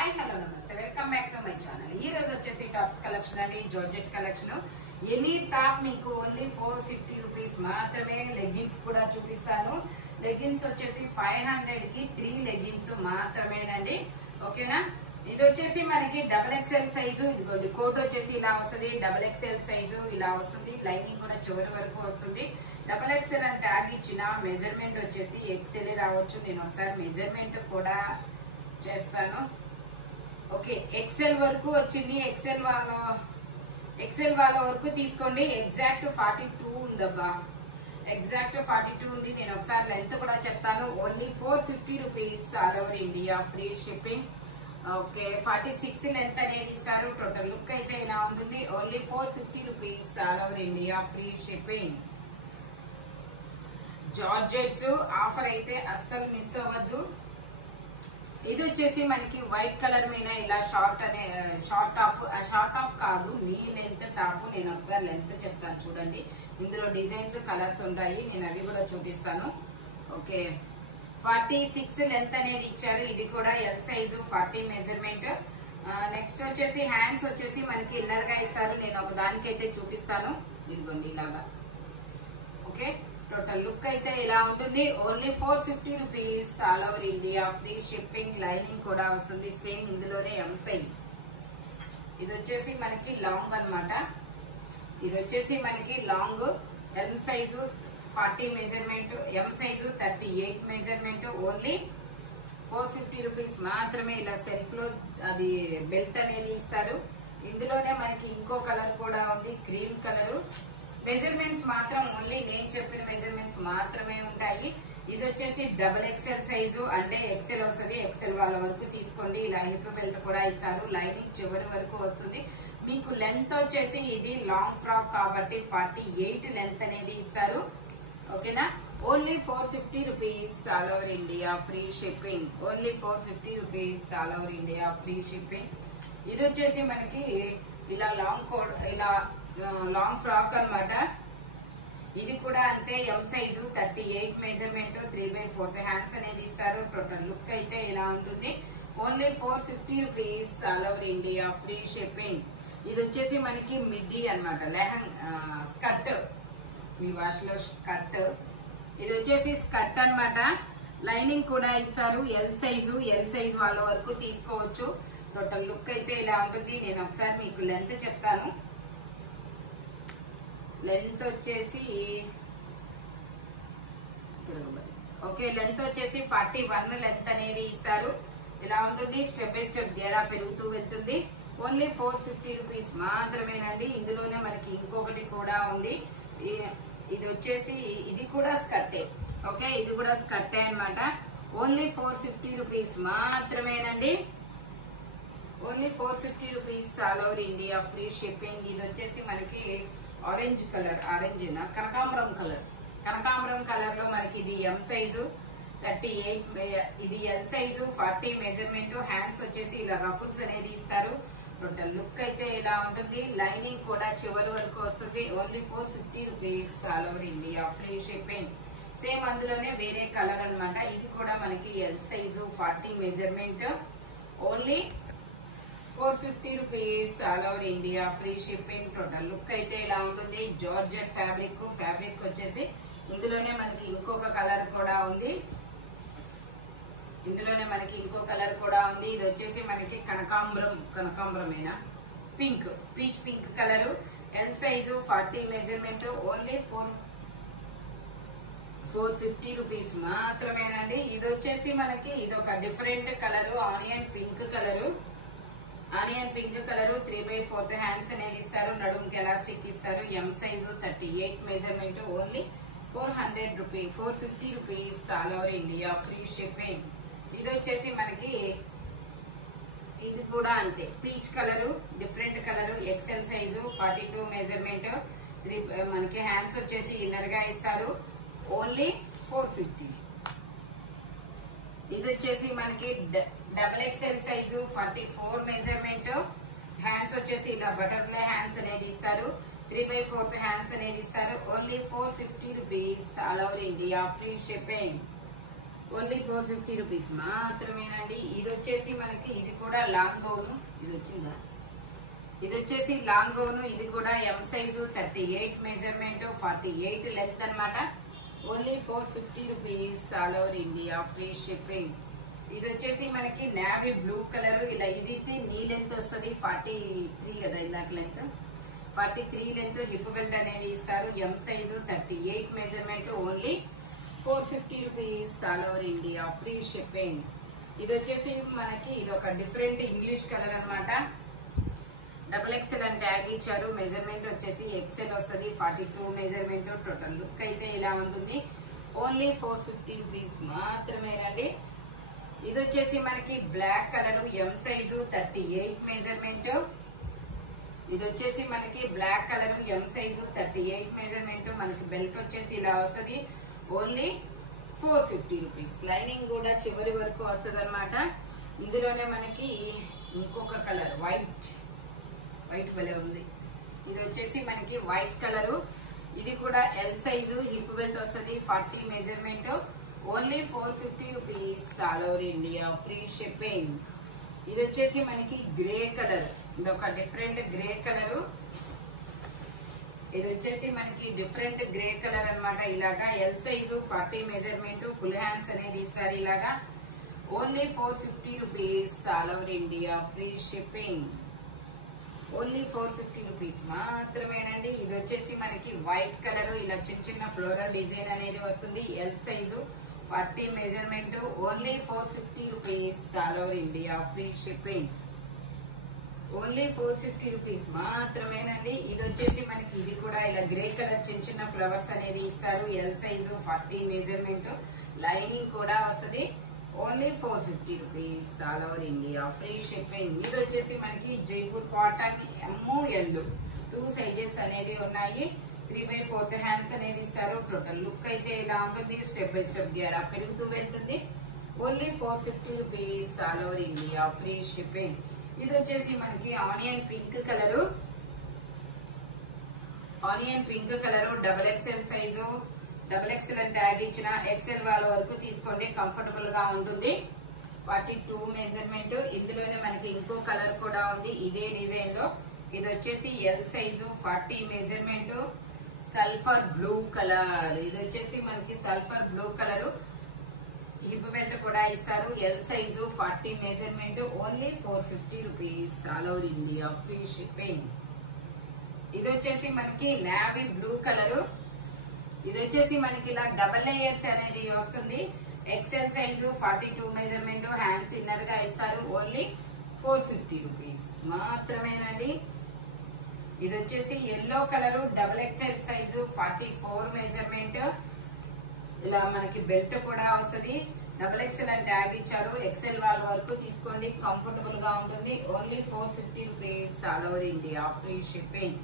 Hi hello నమస్తే welcome back to my channel. ఈ రోజు వచ్చేసి టాప్స్ కలెక్షన్ అండి, జార్జెట్ కలెక్షన్. ఎనీ టాప్ మీకు ఓన్లీ 450 రూపీస్ మాత్రమే. లెగ్గిన్స్ కూడా చూపిస్తాను. లెగ్గిన్స్ వచ్చేసి 500 కి 3 లెగ్గిన్స్ మాత్రమేనండి. ఓకేనా. ఇది వచ్చేసి మనకి XXL సైజు. ఇదిగోండి కోట్ వచ్చేసి ఇలా వస్తుంది. XXL సైజు ఇలా వస్తుంది. లైనింగ్ కూడా చివరి వరకు వస్తుంది. XXL అని ట్యాగ్ ఇచ్చిన మెజర్మెంట్ వచ్చేసి XL రావచ్చు. నేను ఒకసారి మెజర్మెంట్ కూడా చేస్తాను. ఓకే, XL వరకు వచ్చింది. XL వాళ్ళ వరకు తీసుకోండి. ఎగ్జాక్ట్ 42 ఉందబ్బా, ఎగ్జాక్ట్ 42 ఉంది. నేను ఒకసారి లెంత్ కూడా చెప్తాను. Only 450 rupees all over India, free shipping. Okay, 46 length అనేది ఇస్తారు. టోటల్ లుక్ అయితే ఇలా ఉంటుంది. Only 450 rupees all over India, free shipping. Georgettes offer అయితే అస్సలు మిస్ అవ్వద్దు. ఇది వచ్చేసి మనకి వైట్ కలర్ మీద ఇలా షార్ట్ టాప్. షార్ట్ టాప్ కాదు, మీ లెంత్ టాప్. నేను ఒకసారి లెంత్ చెప్తాను చూడండి. ఇందులో డిజైన్స్ కలర్స్ ఉంటాయి, నేను అవి కూడా చూపిస్తాను. ఓకే, 46 లెంత్ అనేది ఇచ్చారు. ఇది కూడా ఎల్ సైజు, 40 మెజర్మెంట్. నెక్స్ట్ వచ్చేసి హ్యాండ్స్ వచ్చేసి మనకి ఇన్నర్ గా ఇస్తారు. నేను ఒక దానికైతే చూపిస్తాను. ఇదిగోండి ఇలాగా. ఓకే, టోటల్ లుక్ అయితే ఇలా ఉంటుంది. Only 450 rupees all over India, free shipping. Lining కూడా వస్తుంది సేమ్ ఇందులోనే ఎం సైజ్. ఇది వచ్చేసి మనకి లాంగ్ అన్నమాట. ఇది వచ్చేసి మనకి లాంగ్ ఎం సైజు 40 మెజర్మెంట్, ఎం సైజు 38 మెజర్మెంట్. ఓన్లీ 450 రూపీస్ మాత్రమే. ఇలా సెల్ఫ్ లో అది బెల్ట్ అనేది ఇస్తారు. ఇందులోనే మనకి ఇంకో కలర్ కూడా ఉంది, క్రీమ్ కలర్. మెజర్మెంట్స్ మాత్రం ఓన్లీ నేను చెప్పిన మెజర్మెంట్స్ మాత్రమే ఉంటాయి. ఇది వచ్చేసి XXL సైజు, అంటే XL వస్తుంది. XL వాళ్ళ వరకు తీసుకోండి. ఇలా హిప్ బెల్ట్ కూడా ఇస్తారు. లైనింగ్ చివరి వరకు వస్తుంది. మీకు లెంత్ వచ్చేసి ఇది లాంగ్ ఫ్రాక్ కాబట్టి 48 లెంత్ అనేది ఇస్తారు. ఓకేనా. Only 450 rupees all over India, free shipping. Only 450 rupees all over India, free shipping. ఇది వచ్చేసి మనకి ఇలా లాంగ్ ఫ్రాక్ అన్నమాట. ఇది కూడా అంతే, ఎం సైజు 38 మెజర్మెంట్, 3/4 హ్యాండ్స్ అనేది ఇస్తారు. టోటల్ లుక్ అయితే ఇలా ఉంటుంది. Only 450 rupees all over India, free shipping. ఇది వచ్చేసి మనకి మిడ్డీ అన్నమాట, స్కర్ట్, మీ భాషలో స్కర్ట్. ఇది వచ్చేసి స్కర్ట్ అన్నమాట. లైనింగ్ కూడా ఇస్తారు. ఎల్ సైజు వాళ్ళ వరకు తీసుకోవచ్చు. టోటల్ లుక్ అయితే ఇలా ఉంటుంది. నేను ఒకసారి మీకు లెంత్ చెప్తాను. లెంత్ వచ్చేసి ఓకే, లెంత్ వచ్చేసి 41 లెంత్ అనేది ఇస్తారు. ఇలా ఉంటుంది. స్టెప్ బై స్టెప్ గేరా పెరుగుతూ వెళ్తుంది. ఓన్లీ 450 రూపీస్ మాత్రమేనండి. ఇందులోనే మనకి ఇంకొకటి కూడా ఉంది. ఇది వచ్చేసి ఇది కూడా స్కర్టే. ఓకే, ఇది కూడా స్కర్టే అన్నమాట. ఓన్లీ 450 రూపీస్ మాత్రమేనండి. Only 450 rupees all over India, free shipping. ఇది వచ్చేసి మనకి ఆరెంజ్ కలర్, కనకాంబరం కలర్ లో మనకి ఇది ఎం సైజు 38, ఇది ఎల్ సైజు 40 మెజర్మెంట్. హ్యాండ్స్ వచ్చేసి ఇలా రఫుల్స్ అనేది ఇస్తారు. టోటల్ లుక్ అయితే ఇలా ఉంటుంది. లైనింగ్ కూడా చివరి వరకు వస్తుంది. Only 450 rupees all over India, free shipping. Same అందులోనే వేరే కలర్ అన్నమాట. ఇది కూడా మనకి L size 40 measurement. Only 450 rupees all over India, free shipping. Total look అయితే ఇలా ఉంటుంది. జార్జెట్ ఫ్యాబ్రిక్ వచ్చేసి ఇందులోనే మనకి ఇంకొక కలర్ కూడా ఉంది. ఇది వచ్చేసి మనకి కనకాంబరమేనా, peach pink colour. L size 40 measurement. Only 450 rupees మాత్రమేనండి. ఇది వచ్చేసి మనకి ఇది ఒక different colour, onion pink colour. 3/4 hands అనేది ఇస్తారు. నడుముకి ఎలాస్టిక్ ఇస్తారు. M size 38 measurement. Only 450 rupees all over India, free shipping. ఇది వచ్చేసి మనకి ఇది కూడా అంతే, peach colour, different colour. XL size 42 measurement. మనకి హ్యాండ్స్ వచ్చేసి ఇన్నర్ గా ఇస్తారు. ఓన్లీ 450. ఇది వచ్చేసి మనకి XXL సైజు 44 మెజర్మెంట్. హ్యాండ్స్ వచ్చేసి ఇలా బటర్ఫ్లై హ్యాండ్స్ అనేది ఇస్తారు. 3/4 హ్యాండ్స్ అనేది ఇస్తారు. Only 450 rupees all over India, free shipping. Only 450 rupees మాత్రమేనండి. ఇది వచ్చేసి మనకి ఇది కూడా లాంగ్ గౌన్, ఇది వచ్చిందా, ఇది వచ్చేసి లాంగ్ గౌన్, ఇది కూడా ఎం సైజు 38 మెజర్మెంట్ 48 లెంత్ అన్నమాట. Only 450 rupees all over India free shipping. ఇది వచ్చేసి మనకి నేవీ బ్లూ కలర్, ఇలా ఇది నీ లెంత్ వస్తుంది 43 కదా ఇందాక లెంత్, 43 లెంత్. హిప్ బెల్ట్ అనేది ఇస్తారు. M size 38 measurement. Only 450 rupees all over India free shipping. ఇది వచ్చేసి మనకి ఇది ఒక డిఫరెంట్ ఇంగ్లీష్ కలర్ అన్నమాట. XXL అని ట్యాగ్ ఇచ్చారు. మెజర్మెంట్ వచ్చేసి ఎక్సెల్ వస్తుంది. 42 మెజర్మెంట్. టోటల్ లుక్ అయితే ఇలా ఉంటుంది. ఓన్లీ 450 రూపీస్ మాత్రమేనండి. ఇది వచ్చేసి మనకి black colour, M size 38 measurement. ఇది వచ్చేసి మనకి black colour, M size 38 measurement. మనకి బెల్ట్ వచ్చేసి ఇలా వస్తుంది. Only 450 rupees. లైనింగ్ కూడా చివరి వరకు వస్తుంది అనమాట. ఇందులోనే మనకి ఇంకొక కలర్ వైట్ భలే ఉంది. ఇది వచ్చేసి మనకి వైట్ కలర్, ఇది కూడా ఎల్ సైజు, హిప్ బెల్ట్ వస్తుంది. 40 measurement. Only 450 rupees all over India free shipping. ఇది వచ్చేసి మనకి గ్రే కలర్, ఇది ఒక డిఫరెంట్ గ్రే కలర్. ఇది వచ్చేసి మనకి డిఫరెంట్ గ్రే కలర్ అన్నమాట. ఇలాగా L size 40 measurement. Full hands అనేది ఇస్తారు ఇలాగా. Only 450 rupees all over India free shipping. Only 450 rupees మాత్రమేనండి. ఇది వచ్చేసి మనకి వైట్ కలర్, ఇలా చిన్న చిన్న ఫ్లోరల్ డిజైన్ అనేది వస్తుంది. L size 40 measurement. Only 450 rupees all over India free shipping. Only 450 rupees మాత్రమేనండి. ఇది వచ్చేసి మనకి ఇది కూడా ఇలా గ్రే కలర్ చిన్న చిన్న ఫ్లవర్స్ అనేది ఇస్తారు. L size 40 measurement. లైనింగ్ కూడా వస్తుంది. Only 450 rupees all over India free shipping. ఇది వచ్చేసి మనకి జైపూర్ కాటన్ ML 2 సైజెస్ అనేది ఉన్నాయి. 3/4 హ్యాండ్స్ అనేది ఇస్తారు. టోటల్ లుక్ అయితే ఇలా ఉంటుంది. స్టెప్ బై స్టెప్ గేరా పెరుగుతూ వెళ్తుంది. Only 450 rupees all over India free shipping. ఇది వచ్చేసి మనకి onion pink colour, XXL size. XXL అని ట్యాగ్ ఇచ్చిన XL వాళ్ళ వరకు తీసుకోండి, కంఫర్టబుల్ గా ఉంటుంది. 42 మెజర్మెంట్. ఇందులోనే మనకి ఇంకో కలర్ కూడా ఉంది ఇదే డిజైన్ లో. ఇది వచ్చేసి L size 40 measurement. Sulphur blue colour, ఇది వచ్చేసి మనకి sulphur blue colour. Hip belt కూడా ఇస్తారు. L size 40 measurement. Only 450 rupees all over India free shipping. ఇది వచ్చేసి మనకి నేవీ బ్లూ కలర్. ఇది వచ్చేసి మనకి ఇలా డబల్ లేయర్స్ అనేది వస్తుంది. XL size 42 measurement. Hands inner గా ఇస్తారు. ఓన్లీ 450 రూపీస్ మాత్రమేనండి. ఇది వచ్చేసి yellow colour, XXL size 44 measurement. ఇలా మనకి బెల్ట్ కూడా వస్తుంది. XXL అని ట్యాగ్ ఇచ్చారు. XL వాళ్ళ వరకు తీసుకోండి, కంఫర్టబుల్ గా ఉంటుంది. Only 450 rupees all over India free shipping.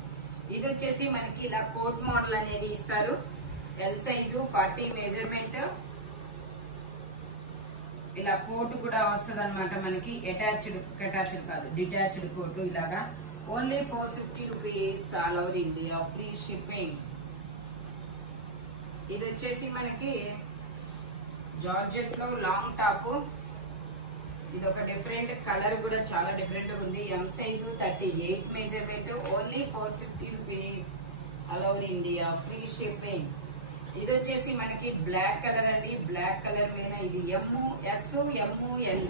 ఇది వచ్చేసి మనకి ఇలా కోట్ మోడల్ అనేది ఇస్తారు. L size 40 measurement. ఇలా కోట్ కూడా వస్తుంది అనమాట మనకి. అటాచ్డ్ కాదు, డిటాచ్డ్ కోట్ ఇలాగా. Only 450 rupees all over India free shipping. ఇది వచ్చేసి మనకి జార్జెట్ లో లాంగ్ టాప్. ఇది ఒక డిఫరెంట్ కలర్, కూడా చాలా డిఫరెంట్ ఉంది. ఎం size 38 measurement. Only 450 rupees all over India free shipping. ఇది వచ్చేసి మనకి బ్లాక్ కలర్ అండి. బ్లాక్ కలర్ మీద ఇది S, M, L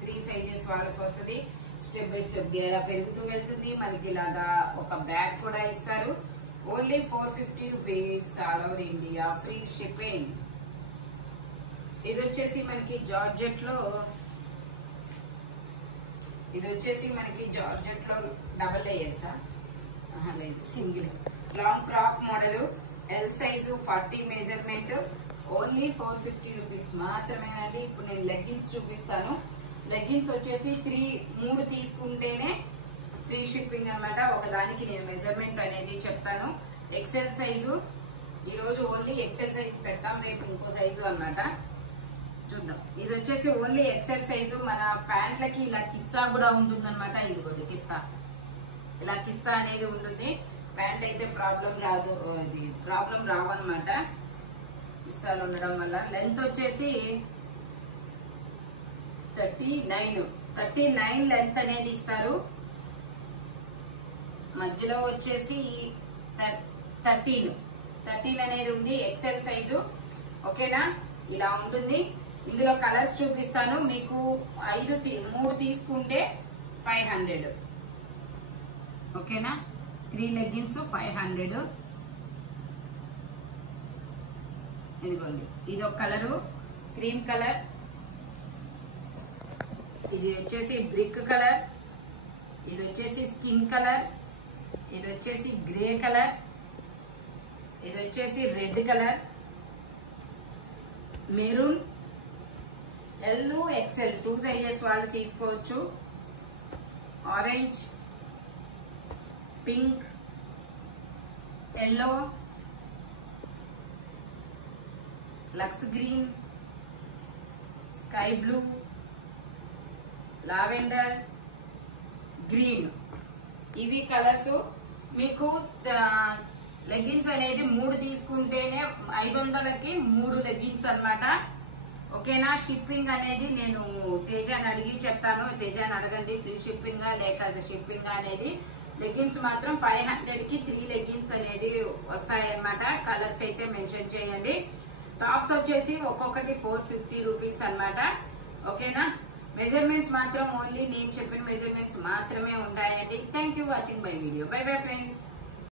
3 సైజెస్ వాళ్ళకి వస్తుంది. స్టెప్ బై స్టెప్ గేరా పెరుగుతూ వెళ్తుంది. మనకి ఇలాగా ఒక బ్యాగ్ కూడా ఇస్తారు. Only 450 rupees all over India free shipping. ఇది వచ్చేసి మనకి జార్జెట్ లో డబల్ లేయర్సా, లేదు single. Long frock model. L size 40 measurement. Only 450 rupees మాత్రమేనండి. ఇప్పుడు నేను లెగ్గిన్స్ చూపిస్తాను. లెగ్గిన్స్ వచ్చేసి 3 తీసుకుంటేనే ఫ్రీ షిప్పింగ్ అనమాట. ఒకదానికి నేను మెజర్మెంట్ అనేది చెప్తాను. XL సైజు, ఈ రోజు ఓన్లీ XL సైజు పెడతాం, రేపు ఇంకో సైజు అనమాట. చూద్దాం. ఇది వచ్చేసి ఓన్లీ XL సైజు. మన ప్యాంట్లకి ఇలా కిస్తా కూడా ఉంటుంది అనమాట. ఇదిగోండి కిస్తా, ఇలా కిస్తా అనేది ఉంటుంది. ప్యాంట్ అయితే ప్రాబ్లం రావన్నమాట కిస్తాలు ఉండడం వల్ల. లెంత్ వచ్చేసి 39 లెంత్ అనేది ఇస్తారు. మధ్యలో వచ్చేసి 13 అనేది ఉంది, ఎక్సెల్ సైజు. ఓకేనా, ఇలా ఉంటుంది. ఇందులో కలర్స్ చూపిస్తాను మీకు. 3 తీసుకుంటే 500. ఓకేనా, 3 లెగ్గిన్స్ 500. ఇదిగోండి, ఇది ఒక కలరు క్రీమ్ కలర్, ఇది వచ్చేసి బ్రిక్ కలర్, ఇది వచ్చేసి స్కిన్ కలర్, ఇది వచ్చేసి గ్రే కలర్, ఇది వచ్చేసి red colour, maroon, L XL 2 sizes వాళ్ళు తీసుకోవచ్చు. Orange, pink, yellow, lux green, sky blue, lavender, green. ఇవి కలర్స్. మీకు లెగ్గిన్స్ అనేది 3 తీసుకుంటేనే 500కి 3 లెగ్గిన్స్ అన్నమాట. ఓకేనా, షిప్పింగ్ అనేది నేను తేజాని అడిగి చెప్తాను. తేజాని అడగండి, ఫ్రీ షిప్పింగా లేక షిప్పింగ్ అనేది. లెగ్గిన్స్ మాత్రం 500కి 3 లెగ్గిన్స్ అనేది వస్తాయన్నమాట. కలర్స్ అయితే మెన్షన్ చేయండి. టాప్స్ వచ్చేసి ఒక్కొక్కటి 450 రూపీస్ అన్నమాట. ఓకేనా, మెజర్మెంట్స్ మాత్రం ఓన్లీ నేను చెప్పిన మెజర్మెంట్స్ మాత్రమే ఉంటాయండి. Thank you watching my video. By bye friends.